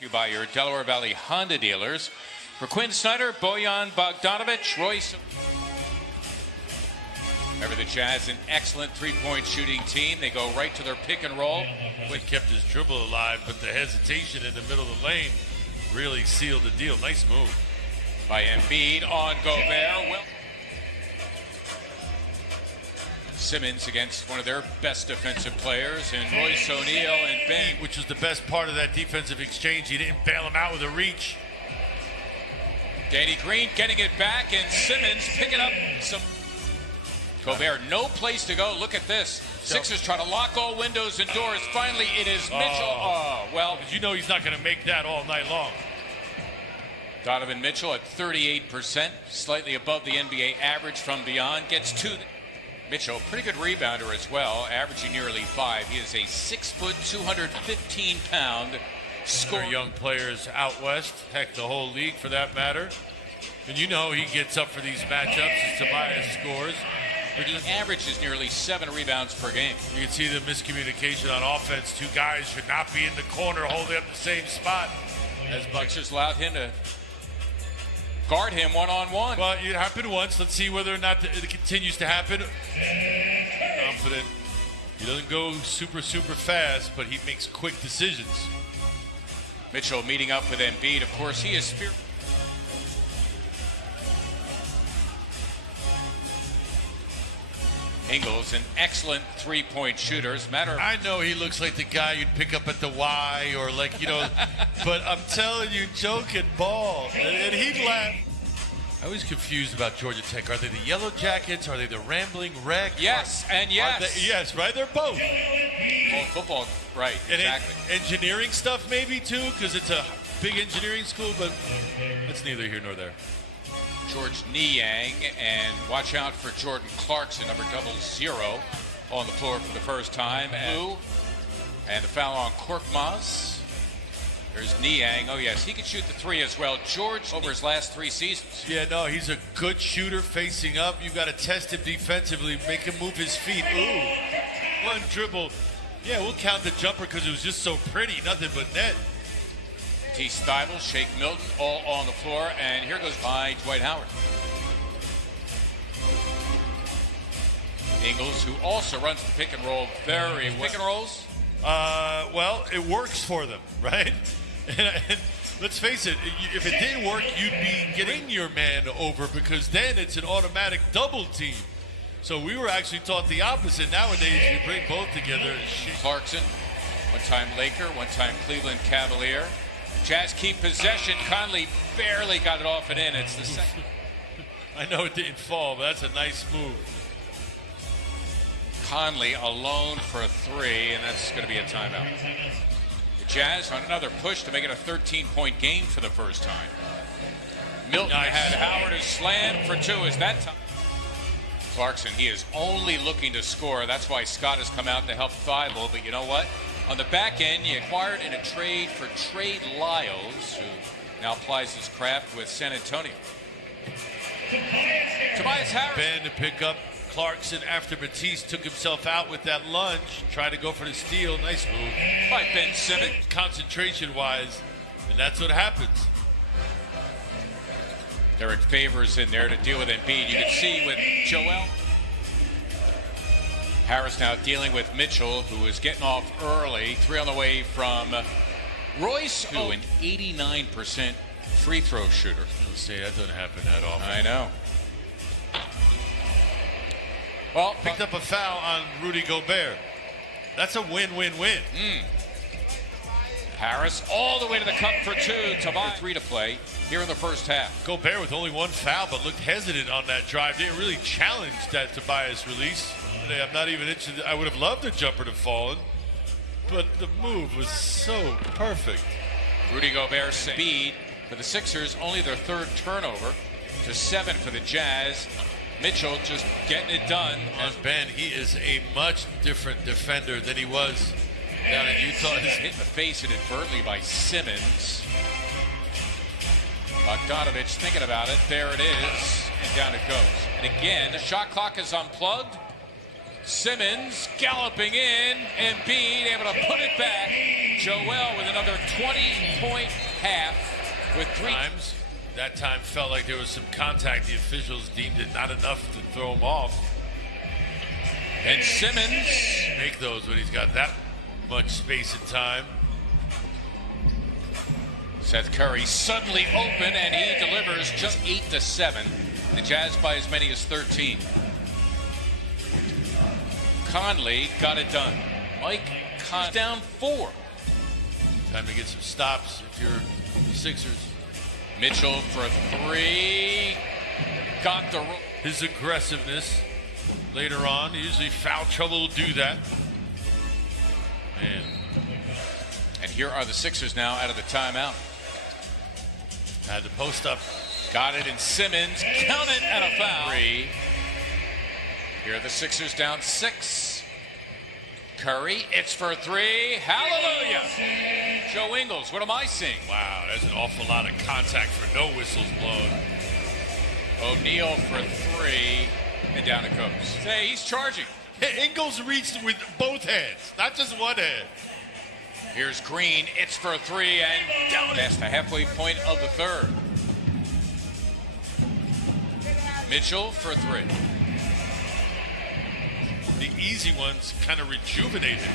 You by your Delaware Valley Honda dealers. For Quinn Snyder, Bojan Bogdanovic, Royce. Remember, the Jazz, an excellent three-point shooting team. They go right to their pick and roll. He kept his dribble alive, but the hesitation in the middle of the lane really sealed the deal. Nice move. By Embiid on Gobert. Well, Simmons against one of their best defensive players, and Royce O'Neal and Ben. Which was the best part of that defensive exchange. He didn't bail him out with a reach. Danny Green getting it back, and Simmons picking up some. Gobert, no place to go. Look at this. Sixers trying to lock all windows and doors. Finally, it is Mitchell. Well, you know he's not going to make that all night long. Donovan Mitchell at 38%, slightly above the NBA average from beyond. Gets to Mitchell, pretty good rebounder as well, averaging nearly 5. He is a 6 foot, 215-pound scorer. Young players out west, heck, the whole league for that matter. And you know he gets up for these matchups as Tobias scores. He averages nearly 7 rebounds per game. You can see the miscommunication on offense. Two guys should not be in the corner holding up the same spot. As Sixers allowed him to guard him one-on-one. Well, it happened once. Let's see whether or not it continues to happen. Confident. He doesn't go super fast, but he makes quick decisions. Mitchell meeting up with Embiid. Of course, he is fearful. Ingles, an excellent three-point shooter. I know he looks like the guy you'd pick up at the Y or like, you know, but I'm telling you, joking ball. And he'd laugh. I was confused about Georgia Tech. Are they the Yellow Jackets? Are they the Rambling Wreck? Yes, and yes. Yes, right? They're both. Well, football, right, and exactly. Engineering stuff maybe, too, because it's a big engineering school, but that's neither here nor there. George Niang, and watch out for Jordan Clarkson, number 00, on the floor for the first time. And the foul on Korkmaz. There's Niang. Oh, yes, he can shoot the three as well. George, over his last 3 seasons. Yeah, no, he's a good shooter facing up. You got to test him defensively, make him move his feet. Ooh, one dribble. Yeah, we'll count the jumper because it was just so pretty. Nothing but net. T. Stiebel, Shake Milton, all on the floor, and here goes by Dwight Howard. Ingles, who also runs the pick and roll very well. Pick and rolls? Well, it works for them, right? And let's face it, if it didn't work, you'd be getting your man over because then it's an automatic double team. So we were actually taught the opposite. Nowadays, you bring both together. Clarkson, one-time Laker, one-time Cleveland Cavalier. Jazz keep possession. Conley barely got it off and in. It's the second. I know it didn't fall, but that's a nice move. Conley alone for a 3, and that's going to be a timeout. The Jazz on another push to make it a 13-point game for the first time. Milton had Howard as slam for 2. Is that time? Clarkson, he is only looking to score. That's why Scott has come out to help Thibault. But you know what? On the back end, you acquired in a trade for Trey Lyles, who now applies his craft with San Antonio. Tobias Harris. Ben to pick up Clarkson after Matisse took himself out with that lunge. Tried to go for the steal. Nice move. By Ben Simmons. Concentration-wise, and that's what happens. Derek Favors in there to deal with Embiid. You can see with Joel. Harris now dealing with Mitchell, who is getting off early. 3 on the way from Royce, who an 89% free throw shooter. I was going to say, that doesn't happen that often. I know. Well, picked up a foul on Rudy Gobert. That's a win-win-win. Harris all the way to the cup for 2. Tobias 3 to play here in the first half. Gobert with only 1 foul, but looked hesitant on that drive. Didn't really challenge that Tobias release. I'm not even interested. I would have loved a jumper to fall, but the move was so perfect. Rudy Gobert speed for the Sixers, only their 3rd turnover to 7 for the Jazz. Mitchell just getting it done. On Ben, he is a much different defender than he was down in Utah. He's hit in the face inadvertently by Simmons. Bogdanovic thinking about it. There it is, and down it goes. And again, the shot clock is unplugged. Simmons galloping in, Embiid able to put it back. Joel with another 20-point half with 3 times. That time felt like there was some contact. The officials deemed it not enough to throw him off. And Simmons make those when he's got that much space and time. Seth Curry suddenly open, and he delivers just 8-7. The Jazz by as many as 13. Conley got it done. Mike Conley down 4. Time to get some stops if you're the Sixers. Mitchell for 3. Got the... His aggressiveness later on. Usually foul trouble will do that. Man. And here are the Sixers now out of the timeout. Had the post up. Got it in Simmons. Count it and a foul. 3. Here are the Sixers down 6. Curry, it's for 3. Hallelujah. Joe Ingles, what am I seeing? Wow, that's an awful lot of contact for no whistles blown. O'Neal for 3. And down it goes. Hey, he's charging. Ingles reached with both hands, not just one hand. Here's Green. It's for 3 and down past the halfway point of the third. Mitchell for 3. The easy ones kind of rejuvenated.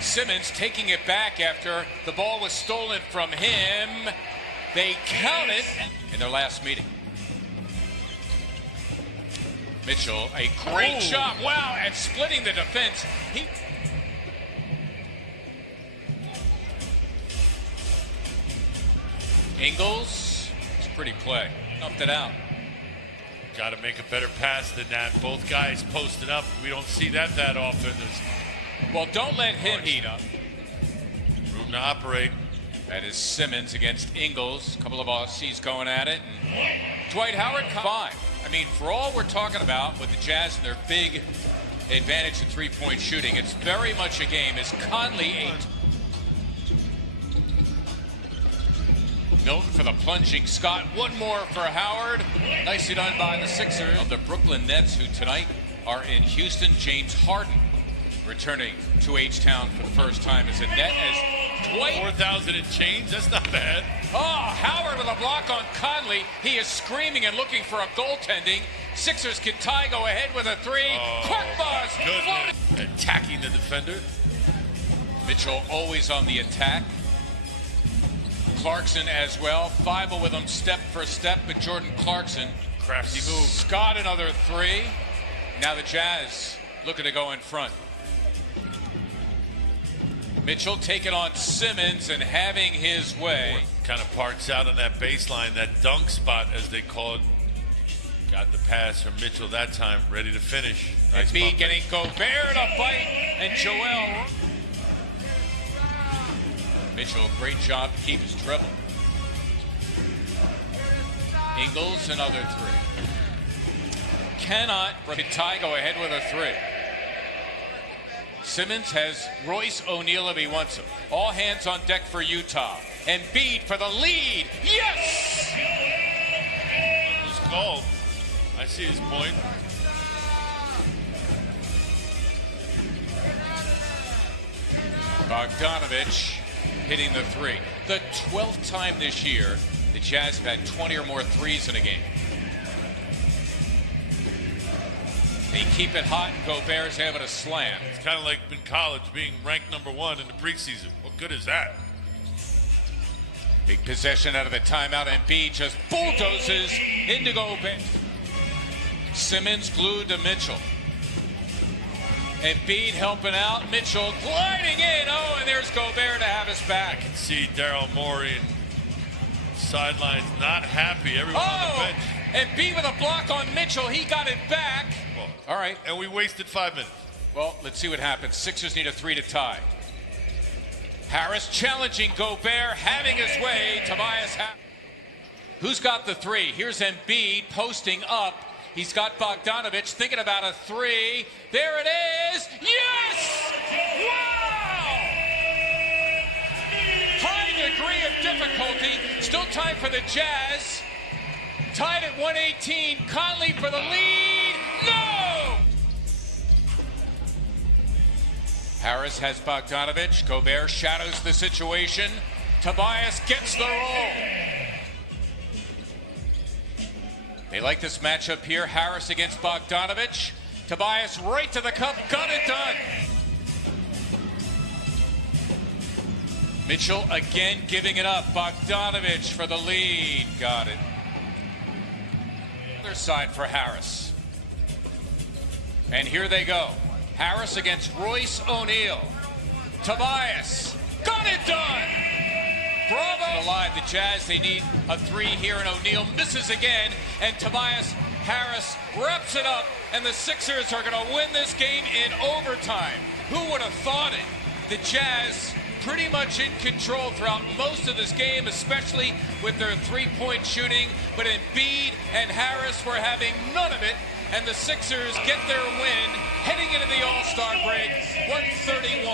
Simmons taking it back after the ball was stolen from him. They count it in their last meeting. Mitchell, a great job. Wow, at splitting the defense. Ingles, it's a pretty play. Upped it out. Got to make a better pass than that. Both guys posted up. We don't see that often. Well, don't let him heat up. Room to operate. That is Simmons against Ingles. A couple of Aussies going at it. And Dwight Howard, 5. I mean, for all we're talking about with the Jazz and their big advantage in three-point shooting, it's very much a game. As Conley, 8. Milton for the plunging Scott. One more for Howard. Nicely done by the Sixers. Of the Brooklyn Nets, who tonight are in Houston. James Harden returning to H-Town for the first time as a Net. As Dwight. 4,000 and change. That's not bad. Oh, Howard with a block on Conley. He is screaming and looking for a goaltending. Sixers can tie, go ahead with a 3. Korkmaz attacking the defender. Mitchell always on the attack. Clarkson as well. 5 with him step for step, but Jordan Clarkson. Crafty move. Scott another 3. Now the Jazz looking to go in front. Mitchell taking on Simmons and having his way. Kind of parks out on that baseline, that dunk spot as they call it. Got the pass from Mitchell that time, ready to finish. Nice B getting Gobert to fight, and Joel. Mitchell, great job to keep his dribble. Ingles, another 3. Cannot. Ty go ahead with a 3. Simmons has Royce O'Neal if he wants him. All hands on deck for Utah. And Embiid for the lead. Yes! It was called. I see his point. Bogdanovich hitting the 3. The 12th time this year the Jazz have had 20 or more threes in a game. They keep it hot, and Gobert's able to slam. It's kind of like in college being ranked number 1 in the preseason. What good is that? Big possession out of the timeout, and Embiid just bulldozes into Gobert. Simmons glued to Mitchell. Embiid helping out. Mitchell gliding in. Oh, and there's Gobert to have us back. I can see Daryl Morey sidelines not happy. Everyone on the bench. Embiid with a block on Mitchell. He got it back. Well, all right. And we wasted 5 minutes. Well, let's see what happens. Sixers need a 3 to tie. Harris challenging Gobert, having his way. Tobias Harris. Who's got the 3? Here's Embiid posting up. He's got Bogdanovich thinking about a 3. There it is. Yes! Wow! High degree of difficulty. Still time for the Jazz. Tied at 118. Conley for the lead. No! Harris has Bogdanovich. Gobert shadows the situation. Tobias gets the roll. They like this matchup here. Harris against Bogdanovich. Tobias right to the cup. Got it done. Mitchell again giving it up. Bogdanovich for the lead. Got it. Other side for Harris. And here they go. Harris against Royce O'Neal. Tobias. Got it done. Bravo. Alive. The Jazz, they need a three here, and O'Neal misses again. And Tobias Harris wraps it up, and the Sixers are going to win this game in overtime. Who would have thought it? The Jazz pretty much in control throughout most of this game, especially with their three-point shooting. But Embiid and Harris were having none of it, and the Sixers get their win heading into the All-Star break, 131.